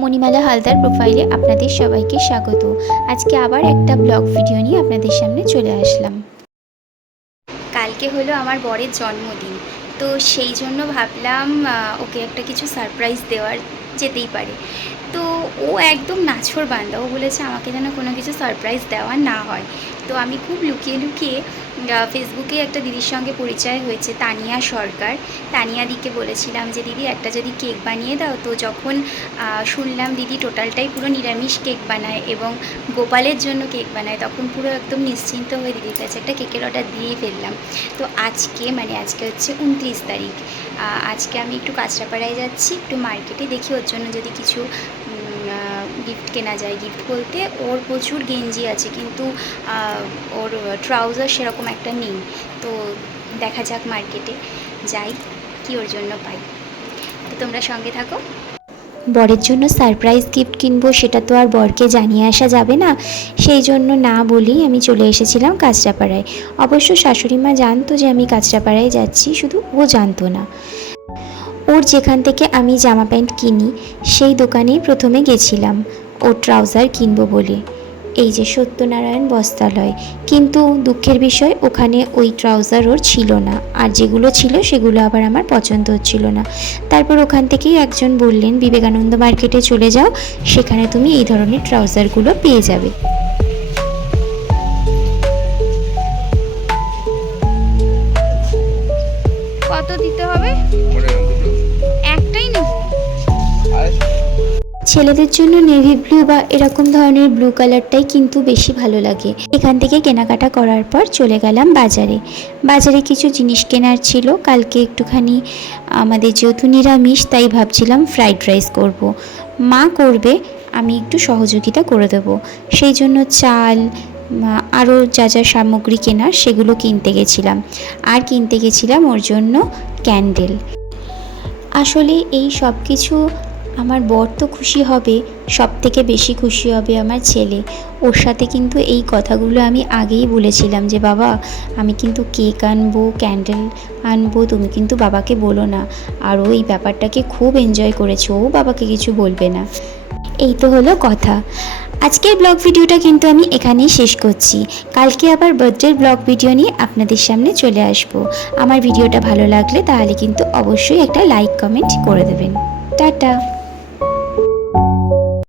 মণিমালা হালদার প্রোফাইলে আপনাদের সবাইকে স্বাগত। আজকে আবার একটা ব্লগ ভিডিও নিয়ে আপনাদের সামনে চলে আসলাম। কালকে হলো আমার বরের জন্মদিন, তো সেই জন্য ভাবলাম ওকে একটা কিছু সারপ্রাইজ দেওয়ার যেতেই পারে। তো ও একদম নাছর বান্দা ও বলেছে আমাকে যেন কোনো কিছু সারপ্রাইজ দেওয়া না হয়। তো আমি খুব লুকিয়ে লুকিয়ে ফেসবুকে একটা দিদির সঙ্গে পরিচয় হয়েছে, তানিয়া সরকার। তানিয়া দিকে বলেছিলাম যে, দিদি, একটা যদি কেক বানিয়ে দাও, তো যখন শুনলাম দিদি টোটালটাই পুরো নিরামিষ কেক বানায় এবং গোপালের জন্য কেক বানায়, তখন পুরো একদম নিশ্চিন্ত হয়ে দিদির কাছে একটা কেকের অর্ডার দিয়েই ফেললাম। তো আজকে মানে আজকে হচ্ছে উনত্রিশ তারিখ আজকে আমি একটু কাঁচরাপাড়ায় যাচ্ছি, একটু মার্কেটে দেখি ওর জন্য যদি কিছু গিফট কেনা যায় গিফট বলতে ওর প্রচুর গেঞ্জি আছে কিন্তু ওর ট্রাউজার সেরকম একটা নেই। তো দেখা যাক মার্কেটে যাই, কি ওর জন্য পাই। তো তোমরা সঙ্গে থাকো। বরের জন্য সারপ্রাইজ গিফট কিনবো সেটা তো আর বরকে জানিয়ে আসা যাবে না। সেই জন্য না বলেই আমি চলে এসেছিলাম কাঁচরাপাড়ায়। অবশ্য শাশুড়ি মা জানতো যে আমি কাঁচরাপাড়ায় যাচ্ছি, শুধু ও জানতো না। ওর যেখান থেকে আমি জামা প্যান্ট কিনি সেই দোকানেই প্রথমে গেছিলাম। ওর ট্রাউজার কিনবো বলে। এই যে সত্যনারায়ণ বস্ত্রালয়। কিন্তু দুঃখের বিষয় ওখানে ওই ট্রাউজার ওর ছিল না। আর যেগুলো ছিল সেগুলো আবার আমার পছন্দ হচ্ছিল না। তারপর ওখান থেকেই একজন বললেন বিবেকানন্দ মার্কেটে চলে যাও সেখানে তুমি এই ধরনের ট্রাউজারগুলো পেয়ে যাবে। কত দিতে হবে? ছেলেদের জন্য নেভি ব্লু বা এরকম ধরনের ব্লু কালারটাই কিন্তু বেশি ভালো লাগে। এখান থেকে কেনাকাটা করার পর চলে গেলাম বাজারে। বাজারে কিছু জিনিস কেনার ছিল। কালকে একটুখানি আমাদের যেহেতু নিরামিষ, তাই ভাবছিলাম ফ্রাইড রাইস করব। মা করবে, আমি একটু সহযোগিতা করে দেবো। সেই জন্য চাল আরও যা যা সামগ্রী কেনার সেগুলো কিনতে গেছিলাম। আর কিনতে গেছিলাম ওর জন্য ক্যান্ডেল আসলে এই সব কিছু আমার বর তো খুশি হবে সব থেকে বেশি খুশি হবে আমার ছেলে। ওর সাথে কিন্তু এই কথাগুলো আমি আগেই বলেছিলাম যে, বাবা, আমি কিন্তু কেক আনব, ক্যান্ডেল আনব, তুমি কিন্তু বাবাকে বলো না। আর ও এই ব্যাপারটাকে খুব এনজয় করেছে, ও বাবাকে কিছু বলবে না। এই তো হলো কথা। আজকের ব্লগ ভিডিওটা কিন্তু আমি এখানেই শেষ করছি। কালকে আবার বার্থডের ব্লগ ভিডিও নিয়ে আপনাদের সামনে চলে আসব। আমার ভিডিওটা ভালো লাগলে তাহলে কিন্তু অবশ্যই একটা লাইক কমেন্ট করে দেবেন। টাটা!